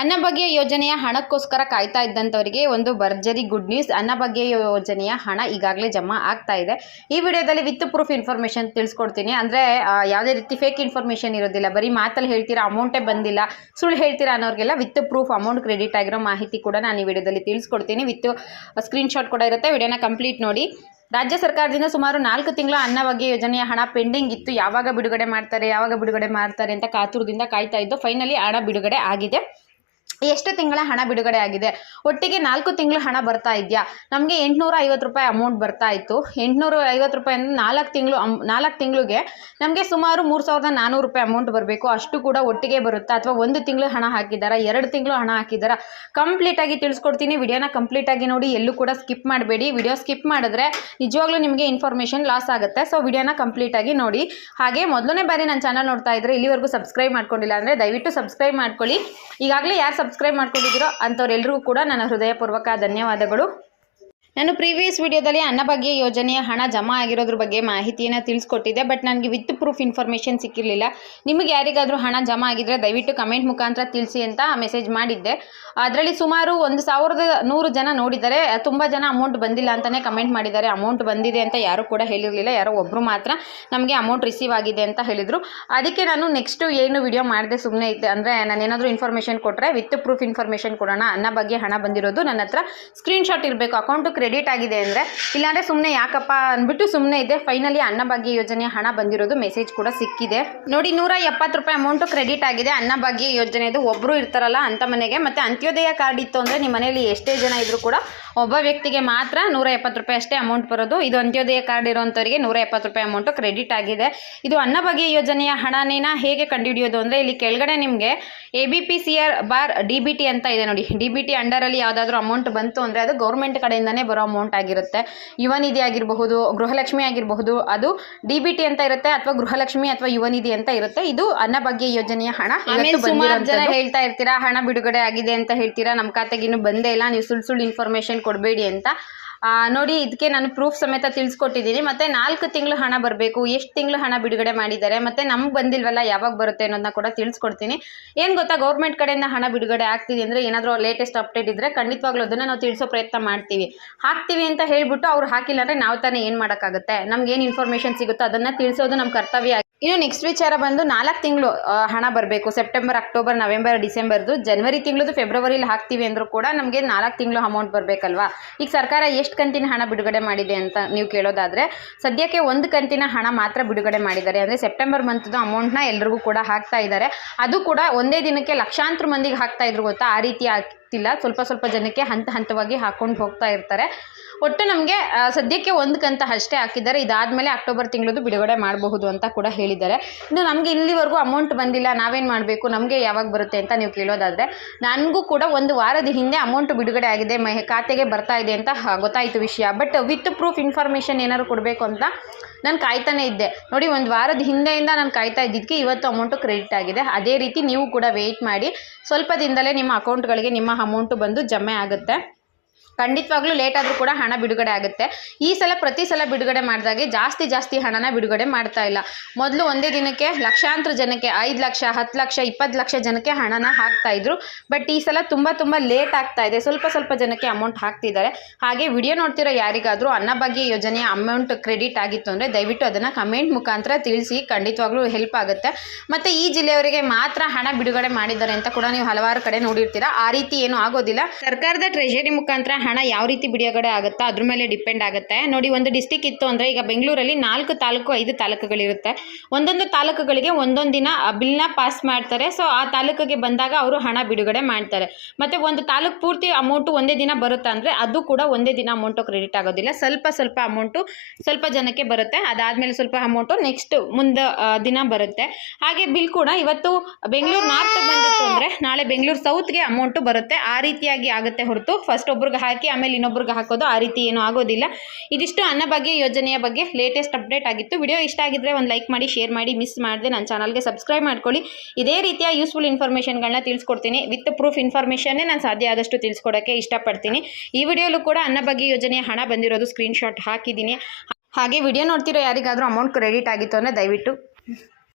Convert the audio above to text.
ಅನ್ನಭಾಗ್ಯ ಯೋಜನೆಯ ಹಣಕ್ಕೋಸ್ಕರ ಕಾಯ್ತಾ ಇದ್ದಂಥವರಿಗೆ ಒಂದು ಭರ್ಜರಿ ಗುಡ್ ನ್ಯೂಸ್. ಅನ್ನಭಾಗ್ಯ ಯೋಜನೆಯ ಹಣ ಈಗಾಗಲೇ ಜಮಾ ಆಗ್ತಾ ಇದೆ. ಈ ವಿಡಿಯೋದಲ್ಲಿ ವಿತ್ ಪ್ರೂಫ್ ಇನ್ಫಾರ್ಮೇಷನ್ ತಿಳಿಸ್ಕೊಡ್ತೀನಿ. ಅಂದರೆ ಯಾವುದೇ ರೀತಿ ಫೇಕ್ ಇನ್ಫಾರ್ಮೇಷನ್ ಇರೋದಿಲ್ಲ. ಬರೀ ಮಾತಲ್ಲಿ ಹೇಳ್ತೀರಾ ಅಮೌಂಟೇ ಬಂದಿಲ್ಲ, ಸುಳ್ಳು ಹೇಳ್ತೀರಾ ಅನ್ನೋರಿಗೆಲ್ಲ ವಿತ್ ಪ್ರೂಫ್ ಅಮೌಂಟ್ ಕ್ರೆಡಿಟ್ ಆಗಿರೋ ಮಾಹಿತಿ ಕೂಡ ನಾನು ಈ ವಿಡಿಯೋದಲ್ಲಿ ತಿಳಿಸ್ಕೊಡ್ತೀನಿ. ವಿತ್ ಸ್ಕ್ರೀನ್ಶಾಟ್ ಕೂಡ ಇರುತ್ತೆ. ವಿಡಿಯೋನ ಕಂಪ್ಲೀಟ್ ನೋಡಿ. ರಾಜ್ಯ ಸರ್ಕಾರದಿಂದ ಸುಮಾರು 4 ತಿಂಗಳ ಅನ್ನಭಾಗ್ಯ ಯೋಜನೆಯ ಹಣ ಪೆಂಡಿಂಗ್ ಇತ್ತು. ಯಾವಾಗ ಬಿಡುಗಡೆ ಮಾಡ್ತಾರೆ ಅಂತ ಕಾತುರದಿಂದ ಕಾಯ್ತಾ ಇದ್ದು ಫೈನಲಿ ಹಣ ಬಿಡುಗಡೆ ಆಗಿದೆ. ಎಷ್ಟು ತಿಂಗಳ ಹಣ ಬಿಡುಗಡೆ ಆಗಿದೆ? ಒಟ್ಟಿಗೆ 4 ತಿಂಗಳು ಹಣ ಬರ್ತಾ ಇದೆಯಾ? ನಮಗೆ 850 ರೂಪಾಯಿ ಅಮೌಂಟ್ ಬರ್ತಾ ಇತ್ತು. 850 ರೂಪಾಯಿ ಅಂದರೆ 4 ತಿಂಗಳಿಗೆ ನಮಗೆ ಸುಮಾರು 3400 ರೂಪಾಯಿ ಅಮೌಂಟ್ ಬರಬೇಕು. ಅಷ್ಟು ಕೂಡ ಒಟ್ಟಿಗೆ ಬರುತ್ತಾ ಅಥವಾ 1 ತಿಂಗಳು ಹಣ ಹಾಕಿದ್ದಾರಾ, 2 ತಿಂಗಳು ಹಣ ಹಾಕಿದ್ದಾರಾ? ಕಂಪ್ಲೀಟಾಗಿ ತಿಳಿಸ್ಕೊಡ್ತೀನಿ. ವಿಡಿಯೋನ ಕಂಪ್ಲೀಟಾಗಿ ನೋಡಿ, ಎಲ್ಲೂ ಕೂಡ ಸ್ಕಿಪ್ ಮಾಡಬೇಡಿ. ವಿಡಿಯೋ ಸ್ಕಿಪ್ ಮಾಡಿದ್ರೆ ನಿಜವಾಗ್ಲೂ ನಿಮಗೆ ಇನ್ಫಾರ್ಮೇಷನ್ ಲಾಸ್ ಆಗುತ್ತೆ. ಸೊ ವಿಡಿಯೋನ ಕಂಪ್ಲೀಟಾಗಿ ನೋಡಿ. ಹಾಗೆ ಮೊದಲನೇ ಬಾರಿ ನನ್ನ ಚಾನಲ್ ನೋಡ್ತಾ ಇದ್ದರೆ ಇಲ್ಲಿವರೆಗೂ ಸಬ್ಸ್ಕ್ರೈಬ್ ಮಾಡ್ಕೊಂಡಿಲ್ಲ ಅಂದರೆ ದಯವಿಟ್ಟು ಸಬ್ಸ್ಕ್ರೈಬ್ ಮಾಡ್ಕೊಳ್ಳಿ. ಈಗಾಗಲೇ ಯಾರು ಸಬ್ಸ್ಕ್ರೈಬ್ ಮಾಡ್ಕೊಂಡಿದ್ದೀರೋ ಅಂಥವ್ರೆಲ್ಲರಿಗೂ ಕೂಡ ನನ್ನ ಹೃದಯಪೂರ್ವಕ ಧನ್ಯವಾದಗಳು. ನಾನು ಪ್ರೀವಿಯಸ್ ವಿಡಿಯೋದಲ್ಲಿ ಅನ್ನಭಾಗ್ಯ ಯೋಜನೆಯ ಹಣ ಜಮಾ ಆಗಿರೋದ್ರ ಬಗ್ಗೆ ಮಾಹಿತಿಯನ್ನು ತಿಳಿಸ್ಕೊಟ್ಟಿದ್ದೆ. ಬಟ್ ನನಗೆ ವಿತ್ ಪ್ರೂಫ್ ಇನ್ಫಾರ್ಮೇಷನ್ ಸಿಕ್ಕಿರಲಿಲ್ಲ. ನಿಮಗೆ ಯಾರಿಗಾದರೂ ಹಣ ಜಮಾ ಆಗಿದ್ದರೆ ದಯವಿಟ್ಟು ಕಮೆಂಟ್ ಮುಖಾಂತರ ತಿಳಿಸಿ ಅಂತ ಮೆಸೇಜ್ ಮಾಡಿದ್ದೆ. ಅದರಲ್ಲಿ ಸುಮಾರು 1100 ಜನ ನೋಡಿದ್ದಾರೆ. ತುಂಬ ಜನ ಅಮೌಂಟ್ ಬಂದಿಲ್ಲ ಅಂತಲೇ ಕಮೆಂಟ್ ಮಾಡಿದ್ದಾರೆ. ಅಮೌಂಟ್ ಬಂದಿದೆ ಅಂತ ಯಾರೂ ಕೂಡ ಹೇಳಿರಲಿಲ್ಲ. ಯಾರೋ ಒಬ್ಬರು ಮಾತ್ರ ನಮಗೆ ಅಮೌಂಟ್ ರಿಸೀವ್ ಆಗಿದೆ ಅಂತ ಹೇಳಿದರು. ಅದಕ್ಕೆ ನಾನು ನೆಕ್ಸ್ಟು ಏನು ವಿಡಿಯೋ ಮಾಡಿದೆ ಸುಮ್ಮನೆ ಇದ್ದೆ. ಅಂದರೆ ನಾನು ಏನಾದರೂ ಇನ್ಫಾರ್ಮೇಷನ್ ಕೊಟ್ಟರೆ ವಿತ್ ಪ್ರೂಫ್ ಇನ್ಫಾರ್ಮೇಷನ್ ಕೊಡೋಣ. ಅನ್ನಭಾಗ್ಯ ಹಣ ಬಂದಿರೋದು ನನ್ನ ಹತ್ರ ಸ್ಕ್ರೀನ್ಶಾಟ್ ಇರಬೇಕು, ಅಕೌಂಟು ಕ್ರೆಡಿಟ್ ಆಗಿದೆ ಅಂದರೆ. ಇಲ್ಲಾಂದರೆ ಸುಮ್ಮನೆ ಯಾಕಪ್ಪ ಅಂದ್ಬಿಟ್ಟು ಸುಮ್ಮನೆ ಇದೆ. ಫೈನಲಿ ಅನ್ನಭಾಗ್ಯ ಯೋಜನೆಯ ಹಣ ಬಂದಿರೋದು ಮೆಸೇಜ್ ಕೂಡ ಸಿಕ್ಕಿದೆ ನೋಡಿ. 170 ರೂಪಾಯಿ ಅಮೌಂಟು ಕ್ರೆಡಿಟ್ ಆಗಿದೆ ಅನ್ನಭಾಗ್ಯ ಯೋಜನೆದು. ಒಬ್ಬರು ಇರ್ತಾರಲ್ಲ ಅಂಥ ಮನೆಗೆ. ಮತ್ತು ಅಂತ್ಯೋದಯ ಕಾರ್ಡ್ ಇತ್ತು ಅಂದರೆ ನಿಮ್ಮ ಮನೆಯಲ್ಲಿ ಎಷ್ಟೇ ಜನ ಇದ್ದರೂ ಕೂಡ ಒಬ್ಬ ವ್ಯಕ್ತಿಗೆ ಮಾತ್ರ 170 ರೂಪಾಯಿ ಅಷ್ಟೇ ಅಮೌಂಟ್ ಬರೋದು. ಇದು ಅಂತ್ಯೋದಯ ಕಾರ್ಡ್ ಇರೋಂಥವರಿಗೆ 170 ರೂಪಾಯಿ ಅಮೌಂಟು ಕ್ರೆಡಿಟ್ ಆಗಿದೆ. ಇದು ಅನ್ನಭಾಗ್ಯ ಯೋಜನೆಯ ಹಣನೇನ ಹೇಗೆ ಕಂಡುಹಿಡಿಯೋದು ಅಂದರೆ ಇಲ್ಲಿ ಕೆಳಗಡೆ ನಿಮಗೆ ABPCR/DBT ಅಂತ ಇದೆ ನೋಡಿ. DBT ಅಂಡರಲ್ಲಿ ಯಾವುದಾದ್ರೂ ಅಮೌಂಟ್ ಬಂತು ಅಂದರೆ ಅದು ಗೌರ್ಮೆಂಟ್ ಕಡೆಯಿಂದನೇ ಬರೋ ಅಮೌಂಟ್ ಆಗಿರುತ್ತೆ. ಯುವ ನಿಧಿ ಆಗಿರಬಹುದು, ಗೃಹಲಕ್ಷ್ಮಿ ಆಗಿರಬಹುದು, ಅದು DBT ಅಂತ ಇರುತ್ತೆ. ಅಥವಾ ಗೃಹಲಕ್ಷ್ಮಿ ಅಥವಾ ಯುವ ನಿಧಿ ಅಂತ ಇರುತ್ತೆ. ಇದು ಅನ್ನಭಾಗ್ಯ ಯೋಜನೆಯ ಹಣ. ಸುಮಾರು ಜನ ಹೇಳ್ತಾ ಇರ್ತೀರಾ ಹಣ ಬಿಡುಗಡೆ ಆಗಿದೆ ಅಂತ ಹೇಳ್ತೀರಾ, ನಮ್ಮ ಖಾತೆಗೆ ಇನ್ನೂ ಬಂದೇ ಇಲ್ಲ, ನೀವು ಸುಳ್ಳು ಇನ್ಫಾರ್ಮೇಷನ್ ಕೊಡಬೇಡಿ ಅಂತ. ನೋಡಿ, ಇದಕ್ಕೆ ನಾನು ಪ್ರೂಫ್ ಸಮೇತ ತಿಳಿಸ್ಕೊಟ್ಟಿದ್ದೀನಿ. ಮತ್ತು 4 ತಿಂಗಳು ಹಣ ಬರಬೇಕು, ಎಷ್ಟು ತಿಂಗಳು ಹಣ ಬಿಡುಗಡೆ ಮಾಡಿದ್ದಾರೆ, ಮತ್ತು ನಮ್ಗೆ ಬಂದಿಲ್ವಲ್ಲ ಯಾವಾಗ ಬರುತ್ತೆ ಅನ್ನೋದನ್ನ ಕೂಡ ತಿಳಿಸ್ಕೊಡ್ತೀನಿ. ಏನು ಗೊತ್ತಾ, ಗೌರ್ಮೆಂಟ್ ಕಡೆಯಿಂದ ಹಣ ಬಿಡುಗಡೆ ಆಗ್ತಿದೆ ಅಂದರೆ ಏನಾದರೂ ಲೇಟೆಸ್ಟ್ ಅಪ್ಡೇಟ್ ಇದ್ದರೆ ಖಂಡಿತವಾಗ್ಲೂ ಅದನ್ನು ನಾವು ತಿಳಿಸೋ ಪ್ರಯತ್ನ ಮಾಡ್ತೀವಿ. ಹಾಕ್ತೀವಿ ಅಂತ ಹೇಳ್ಬಿಟ್ಟು ಅವ್ರು ಹಾಕಿಲ್ಲ ಅಂದರೆ ನಾವು ತಾನೇ ಏನು ಮಾಡೋಕ್ಕಾಗುತ್ತೆ? ನಮ್ಗೆ ಏನು ಇನ್ಫಾರ್ಮೇಷನ್ ಸಿಗುತ್ತೋ ಅದನ್ನು ತಿಳಿಸೋದು ನಮ್ಮ ಕರ್ತವ್ಯ. ಇನ್ನು ನೆಕ್ಸ್ಟ್ ವಿಚಾರ ಬಂದು 4 ತಿಂಗಳು ಹಣ ಬರಬೇಕು. ಸೆಪ್ಟೆಂಬರ್, ಅಕ್ಟೋಬರ್, ನವೆಂಬರ್, ಡಿಸೆಂಬರ್ದು, ಜನವರಿ ತಿಂಗಳದು ಫೆಬ್ರವರಿಲಿ ಹಾಕ್ತೀವಿ ಅಂದರೂ ಕೂಡ ನಮಗೆ 4 ತಿಂಗಳು ಅಮೌಂಟ್ ಬರಬೇಕಲ್ವಾ? ಈಗ ಸರ್ಕಾರ ಎಷ್ಟು ಕಂತಿನ ಹಣ ಬಿಡುಗಡೆ ಮಾಡಿದೆ ಅಂತ ನೀವು ಕೇಳೋದಾದರೆ ಸದ್ಯಕ್ಕೆ 1 ಕಂತಿನ ಹಣ ಮಾತ್ರ ಬಿಡುಗಡೆ ಮಾಡಿದ್ದಾರೆ. ಅಂದರೆ ಸೆಪ್ಟೆಂಬರ್ ಮಂತ್ದು ಅಮೌಂಟ್ನ ಎಲ್ರಿಗೂ ಕೂಡ ಹಾಕ್ತಾ ಇದ್ದಾರೆ. ಅದು ಕೂಡ ಒಂದೇ ದಿನಕ್ಕೆ ಲಕ್ಷಾಂತರ ಮಂದಿಗೆ ಹಾಕ್ತಾ ಇದ್ರು ಗೊತ್ತಾ? ಆ ರೀತಿ ಆಗ್ತಿಲ್ಲ. ಸ್ವಲ್ಪ ಜನಕ್ಕೆ ಹಂತವಾಗಿ ಹಾಕ್ಕೊಂಡು ಹೋಗ್ತಾ ಇರ್ತಾರೆ. ಒಟ್ಟು ನಮಗೆ ಸದ್ಯಕ್ಕೆ 1 ಕಂತ ಅಷ್ಟೇ ಹಾಕಿದ್ದಾರೆ. ಇದಾದಮೇಲೆ ಅಕ್ಟೋಬರ್ ತಿಂಗಳದು ಬಿಡುಗಡೆ ಮಾಡಬಹುದು ಅಂತ ಕೂಡ ಹೇಳಿದ್ದಾರೆ. ಇನ್ನು ನಮಗೆ ಇಲ್ಲಿವರೆಗೂ ಅಮೌಂಟ್ ಬಂದಿಲ್ಲ, ನಾವೇನು ಮಾಡಬೇಕು, ನಮಗೆ ಯಾವಾಗ ಬರುತ್ತೆ ಅಂತ ನೀವು ಕೇಳೋದಾದರೆ ನನಗೂ ಕೂಡ 1 ವಾರದ ಹಿಂದೆ ಅಮೌಂಟ್ ಬಿಡುಗಡೆ ಆಗಿದೆ, ಖಾತೆಗೆ ಬರ್ತಾ ಇದೆ ಅಂತ ಗೊತ್ತಾಯಿತು ವಿಷಯ. ಬಟ್ ವಿತ್ ಪ್ರೂಫ್ ಇನ್ಫಾರ್ಮೇಷನ್ ಏನಾದ್ರು ಕೊಡಬೇಕು ಅಂತ ನಾನು ಕಾಯ್ತಾನೆ ಇದ್ದೆ ನೋಡಿ. 1 ವಾರದ ಹಿಂದೆಯಿಂದ ನಾನು ಕಾಯ್ತಾ ಇದ್ದಿದ್ದಕ್ಕೆ ಇವತ್ತು ಅಮೌಂಟು ಕ್ರೆಡಿಟ್ ಆಗಿದೆ. ಅದೇ ರೀತಿ ನೀವು ಕೂಡ ವೆಯ್ಟ್ ಮಾಡಿ. ಸ್ವಲ್ಪ ದಿನದಲ್ಲೇ ನಿಮ್ಮ ಅಕೌಂಟ್ಗಳಿಗೆ ನಿಮ್ಮ ಅಮೌಂಟು ಬಂದು ಜಮೆ ಆಗುತ್ತೆ. ಖಂಡಿತವಾಗ್ಲೂ ಲೇಟ್ ಆದರೂ ಕೂಡ ಹಣ ಬಿಡುಗಡೆ ಆಗುತ್ತೆ. ಈ ಸಲ ಪ್ರತಿ ಸಲ ಬಿಡುಗಡೆ ಮಾಡಿದಾಗೆ ಜಾಸ್ತಿ ಹಣನ ಬಿಡುಗಡೆ ಮಾಡ್ತಾ ಇಲ್ಲ. ಮೊದಲು ಒಂದೇ ದಿನಕ್ಕೆ ಲಕ್ಷಾಂತರ ಜನಕ್ಕೆ 5 ಲಕ್ಷ, 10 ಲಕ್ಷ, 20 ಲಕ್ಷ ಜನಕ್ಕೆ ಹಣನ ಹಾಕ್ತಾಯಿದ್ರು. ಬಟ್ ಈ ಸಲ ತುಂಬ ಲೇಟ್ ಆಗ್ತಾ ಇದೆ. ಸ್ವಲ್ಪ ಜನಕ್ಕೆ ಅಮೌಂಟ್ ಹಾಕ್ತಿದ್ದಾರೆ. ಹಾಗೆ ವಿಡಿಯೋ ನೋಡ್ತಿರೋ ಯಾರಿಗಾದರೂ ಅನ್ನಭಾಗ್ಯ ಯೋಜನೆಯ ಅಮೌಂಟ್ ಕ್ರೆಡಿಟ್ ಆಗಿತ್ತು ಅಂದರೆ ದಯವಿಟ್ಟು ಅದನ್ನು ಕಮೆಂಟ್ ಮುಖಾಂತರ ತಿಳಿಸಿ. ಖಂಡಿತವಾಗ್ಲೂ ಹೆಲ್ಪ್ ಆಗುತ್ತೆ. ಮತ್ತು ಈ ಜಿಲ್ಲೆಯವರಿಗೆ ಮಾತ್ರ ಹಣ ಬಿಡುಗಡೆ ಮಾಡಿದ್ದಾರೆ ಅಂತ ಕೂಡ ನೀವು ಹಲವಾರು ಕಡೆ ನೋಡಿರ್ತೀರಾ. ಆ ರೀತಿ ಏನೂ ಆಗೋದಿಲ್ಲ. ಸರ್ಕಾರದ ಟ್ರೆಷರಿ ಮುಖಾಂತರ ಹಣ ಯಾವ ರೀತಿ ಬಿಡುಗಡೆ ಆಗುತ್ತಾ ಅದ್ರ ಮೇಲೆ ಡಿಪೆಂಡ್ ಆಗುತ್ತೆ ನೋಡಿ. ಒಂದು ಡಿಸ್ಟಿಕ್ ಇತ್ತು ಅಂದರೆ ಈಗ ಬೆಂಗಳೂರಲ್ಲಿ 4 ತಾಲೂಕು 5 ತಾಲೂಕುಗಳಿರುತ್ತೆ. ಒಂದೊಂದು ತಾಲೂಕುಗಳಿಗೆ ಒಂದೊಂದು ದಿನ ಬಿಲ್ನ ಪಾಸ್ ಮಾಡ್ತಾರೆ. ಸೊ ಆ ತಾಲೂಕಿಗೆ ಬಂದಾಗ ಅವರು ಹಣ ಬಿಡುಗಡೆ ಮಾಡ್ತಾರೆ. ಮತ್ತು ಒಂದು ತಾಲೂಕು ಪೂರ್ತಿ ಅಮೌಂಟು ಒಂದೇ ದಿನ ಬರುತ್ತೆ ಅಂದರೆ ಅದು ಕೂಡ ಒಂದೇ ದಿನ ಅಮೌಂಟು ಕ್ರೆಡಿಟ್ ಆಗೋದಿಲ್ಲ. ಸ್ವಲ್ಪ ಅಮೌಂಟು ಸ್ವಲ್ಪ ಜನಕ್ಕೆ ಬರುತ್ತೆ. ಅದಾದಮೇಲೆ ಸ್ವಲ್ಪ ಅಮೌಂಟು ನೆಕ್ಸ್ಟ್ ಮುಂದೆ ದಿನ ಬರುತ್ತೆ. ಹಾಗೆ ಬಿಲ್ ಕೂಡ ಇವತ್ತು ಬೆಂಗಳೂರು ನಾರ್ತ್ ಬಂದಿತ್ತು ಅಂದರೆ ನಾಳೆ ಬೆಂಗಳೂರು ಸೌತ್ಗೆ ಅಮೌಂಟು ಬರುತ್ತೆ. ಆ ರೀತಿಯಾಗಿ ಆಗುತ್ತೆ ಹೊರತು ಫಸ್ಟ್ ಒಬ್ರಿಗೆ ಹಾಕಿ ಆಮೇಲೆ ಇನ್ನೊಬ್ರಿಗೆ ಹಾಕೋದು ಆ ರೀತಿ ಏನೂ ಆಗೋದಿಲ್ಲ. ಇದಿಷ್ಟು ಅನ್ನಭಾಗ್ಯ ಯೋಜನೆಯ ಬಗ್ಗೆ ಲೇಟೆಸ್ಟ್ ಅಪ್ಡೇಟ್ ಆಗಿತ್ತು. ವಿಡಿಯೋ ಇಷ್ಟ ಆಗಿದ್ರೆ ಒಂದು ಲೈಕ್ ಮಾಡಿ, ಶೇರ್ ಮಾಡಿ, ಮಿಸ್ ಮಾಡದೆ ನನ್ನ ಚಾನಲ್ಗೆ ಸಬ್ಸ್ಕ್ರೈಬ್ ಮಾಡ್ಕೊಳ್ಳಿ. ಇದೇ ರೀತಿಯ ಯೂಸ್ಫುಲ್ ಇನ್ಫಾರ್ಮೇಷನ್ಗಳನ್ನ ತಿಳಿಸ್ಕೊಡ್ತೀನಿ. ವಿತ್ ಪ್ರೂಫ್ ಇನ್ಫಾರ್ಮೇಷನ್ನೇ ನಾನು ಸಾಧ್ಯ ಆದಷ್ಟು ತಿಳಿಸ್ಕೊಡೋಕ್ಕೆ ಇಷ್ಟಪಡ್ತೀನಿ. ಈ ವಿಡಿಯೋಲ್ಲೂ ಕೂಡ ಅನ್ನಭಾಗ್ಯ ಯೋಜನೆಯ ಹಣ ಬಂದಿರೋದು ಸ್ಕ್ರೀನ್ಶಾಟ್ ಹಾಕಿದ್ದೀನಿ. ಹಾಗೆ ವಿಡಿಯೋ ನೋಡ್ತಿರೋ ಯಾರಿಗಾದರೂ ಅಮೌಂಟ್ ಕ್ರೆಡಿಟ್ ಆಗಿತ್ತು ಅಂದರೆ ದಯವಿಟ್ಟು